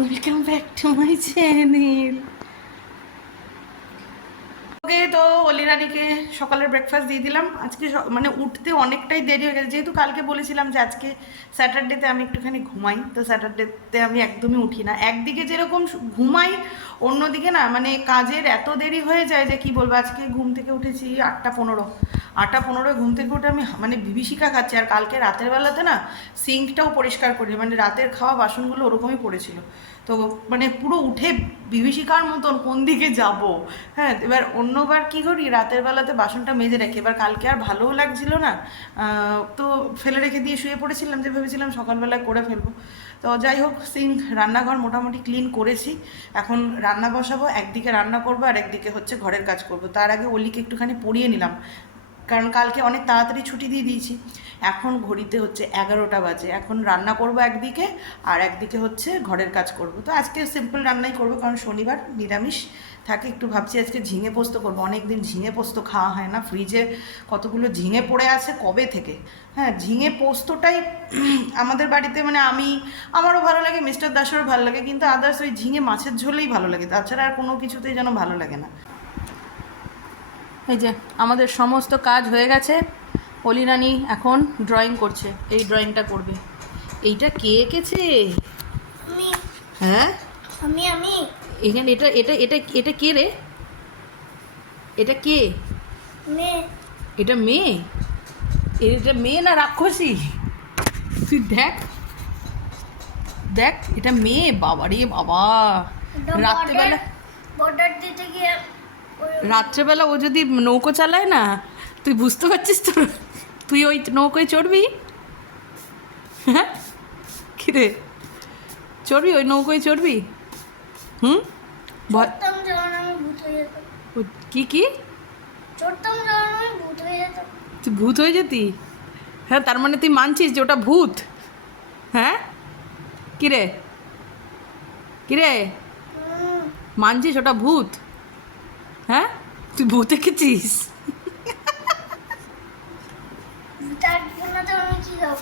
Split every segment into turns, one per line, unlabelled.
Welcome back to my channel okay তো অলি রানীকে সকালের ব্রেকফাস্ট দিয়ে দিলাম। আজকে মানে উঠতে অনেকটাই দেরি হয়ে গেছে। যেহেতু কালকে বলেছিলাম যে আজকে স্যাটারডেতে আমি একটুখানি ঘুমাই, তো স্যাটারডেতে আমি একদমই উঠি না। একদিকে যেরকম ঘুমাই, অন্যদিকে না মানে কাজের এত দেরি হয়ে যায় যে কি বলব, আজকে ঘুম থেকে উঠেছি আটটা পনেরো। আটটা পনেরো ঘুম থেকে উঠে আমি মানে বিভীষিকা খাচ্ছি। আর কালকে রাতের বেলাতে না সিঙ্কটাও পরিষ্কার করি মানে রাতের খাওয়া বাসনগুলো ওরকমই পড়েছিল। তো মানে পুরো উঠে বিভীষিকার মতন কোন দিকে যাব? হ্যাঁ এবার অন্যবার কি করি? রাতের বেলাতে বাসনটা মেজে রাখি, এবার কালকে আর ভালোও লাগছিল না। তো ফেলে রেখে দিয়ে শুয়ে পড়েছিলাম যে ভেবেছিলাম সকালবেলায় করে ফেলব। তো যাই হোক, সিঙ্ক রান্নাঘর মোটামুটি ক্লিন করেছি। এখন রান্না বসাবো, একদিকে রান্না করব আর একদিকে হচ্ছে ঘরের কাজ করব। তার আগে অলিকে একটুখানি পড়িয়ে নিলাম। কারণ কালকে অনেক তাড়াতাড়ি ছুটি দিয়ে দিয়েছি। এখন ঘড়িতে হচ্ছে এগারোটা বাজে। এখন রান্না করব একদিকে আর একদিকে হচ্ছে ঘরের কাজ করব। তো আজকে সিম্পল রান্নাই করব কারণ শনিবার নিরামিষ থাকে। একটু ভাবছি আজকে ঝিঙে পোস্ত করব। অনেক দিন ঝিঙে পোস্ত খাওয়া হয় না। ফ্রিজে কতগুলো ঝিঙে পড়ে আছে কবে থেকে? হ্যাঁ ঝিঙে পোস্তটাই আমাদের বাড়িতে মানে আমি, আমারও ভালো লাগে, মিস্টার দাসেরও ভালো লাগে। কিন্তু আদার্স ওই ঝিঙে মাছের ঝোলেই ভালো লাগে। তাছাড়া আর কোনো কিছুতেই যেন ভালো লাগে না। এই যে আমাদের সমস্ত কাজ হয়ে গেছে। অলি রানী এখন ড্রয়িং করছে। এই ড্রয়িংটা করবে। এইটা কে এঁকেছে? হ্যাঁ?
আমি আমি।
এখানে এটা এটা এটা এটা কে রে? এটা কে?
মেয়ে
এটা মেয়ে এটা মেয়ে না রাক্ষসী? তুই দেখ। দেখ এটা মেয়ে বাবা। রে বাবা রাত্রেবেলা
বর্ডার দিতে গিয়ে
রাত্রেবেলা ও যদি নৌকো চালায় না তুই বুঝতে পারছিস তো? তুই ওই নৌকোয় চড়বি? হ্যাঁ? কিরে? চড়বি ওই নৌকোয় চড়বি? হুম? কি কি?
হয়ে
তুই ভূত হয়ে যেতি? হ্যাঁ তার মানে তুই মানছিস যে ওটা ভূত? হ্যাঁ? কিরে? কিরে? মানছিস ওটা ভূত? হ্যাঁ? তুই ভূত
কি খাব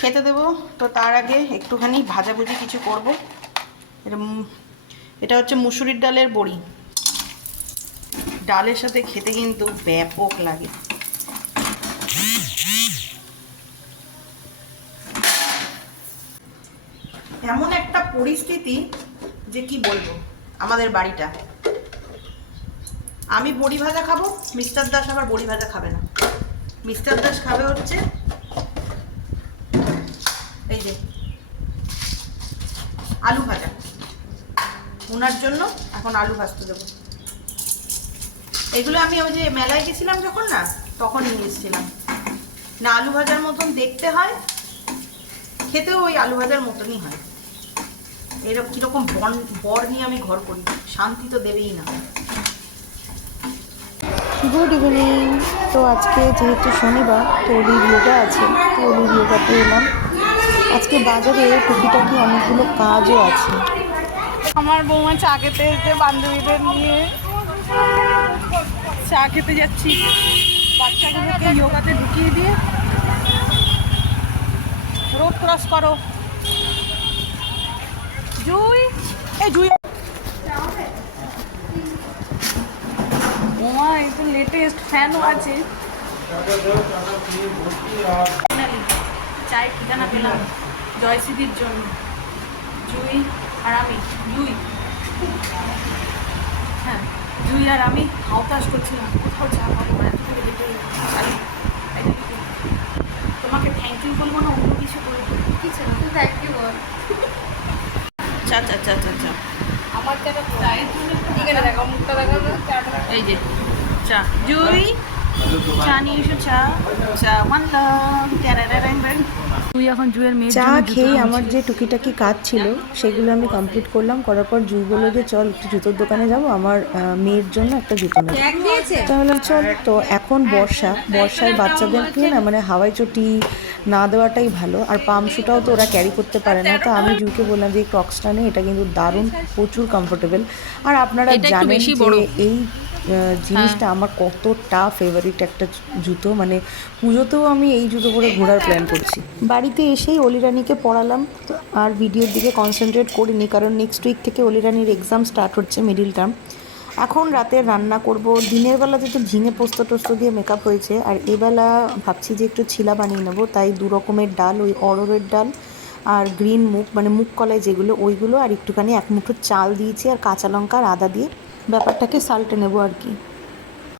খেতে দেবো। তো তার আগে একটুখানি ভাজাভুজি কিছু করব। এটা এটা হচ্ছে মুসুরির ডালের বড়ি। ডালের সাথে খেতে কিন্তু ব্যাপক লাগে। এমন একটা পরিস্থিতি যে কি বলব, আমাদের বাড়িটা। আমি বড়ি ভাজা খাব, মিস্টার দাস আবার বড়ি ভাজা খাবে না। মিস্টার দাস খাবে হচ্ছে এই যে আলু ভাজা। ওনার জন্য এখন আলু ভাজতে দেবো। এগুলো আমি ওই যে মেলায় গেছিলাম যখন না তখন নিয়ে এসেছিলাম। না আলু ভাজার মতন দেখতে হয় খেতেও ওই আলু ভাজার মতনই হয়। এরকম কীরকম বন বর নিয়ে আমি ঘর করি শান্তি তো দেবেই না।
গুড ইভিনিং তো আজকে যেহেতু শনিবার তো অলির যোগা আছে তো অলির যোগাতে এলাম। আজকে বাজারে টুকিটাকি অনেকগুলো কাজও আছে।
আমার বৌমা চা খেতে এসে বান্ধবীদের নিয়ে চা খেতে যাচ্ছি। বাচ্চাগুলোকে যোগাতে ঢুকিয়ে দিয়ে রোড ক্রস করো। জুই, এই জুই। লেটেস্ট ফ্যানও আছে। চায়ের ঠিকানা পেলাম জয়সিদির জন্য। জুই আর আমি, জুই। হ্যাঁ। জুই আর আমি হাওতাস করছিলাম কোথাও যা পাবো না এত করে তোমাকে থ্যাংক ইউ বলব না অন্য কিছু বলব
কিছু না থ্যাংক ইউ বল।
চা চা চা চা চা।
আমার টাকা চায়ের জন্য দেখো মুখটা দেখো চাটা
এই যে চা। জুই! চা খেয়ে আমার যে টুকিটাকি কাজ ছিল সেগুলো আমি কমপ্লিট করলাম। করার পর জুই বলল যে চল একটু জুতোর দোকানে যাব আমার মেয়ের জন্য একটা জুতো নেব। তো বললাম চল। তো এখন বর্ষা বর্ষায় বাচ্চাদেরকে না মানে হাওয়াই চটি না দেওয়াটাই ভালো। আর পাম শুটাও তো ওরা ক্যারি করতে পারে না। তো আমি জুইকে বললাম যে এই ক্রক্সটা নেই এটা কিন্তু দারুণ প্রচুর কমফোর্টেবল আর আপনারা জানেন যে এই জিনিসটা আমার কতটা ফেভারিট একটা জুতো। মানে পুজোতেও আমি এই জুতো পরে ঘোরার প্ল্যান করছি। বাড়িতে এসেই অলিরানিকে পড়ালাম আর ভিডিওর দিকে কনসেন্ট্রেট করিনি কারণ নেক্সট উইক থেকে অলিরানির এক্সাম স্টার্ট হচ্ছে মিডিল টার্ম এখন রাতে রান্না করব। দিনের বেলাতে তো ঝিঙে পোস্ত টোস্ত দিয়ে মেকআপ হয়েছে আর এবেলা ভাবছি যে একটু ছিলা বানিয়ে নেব তাই দু রকমের ডাল ওই অরড়ের ডাল আর গ্রিন মুগ মানে মুগ কলাই যেগুলো ওইগুলো আর একটুখানি এক মুঠো চাল দিয়েছি আর কাঁচা লঙ্কা আর আদা দিয়ে। ব্যাপারটাকে সাল্টে নেব আর কি।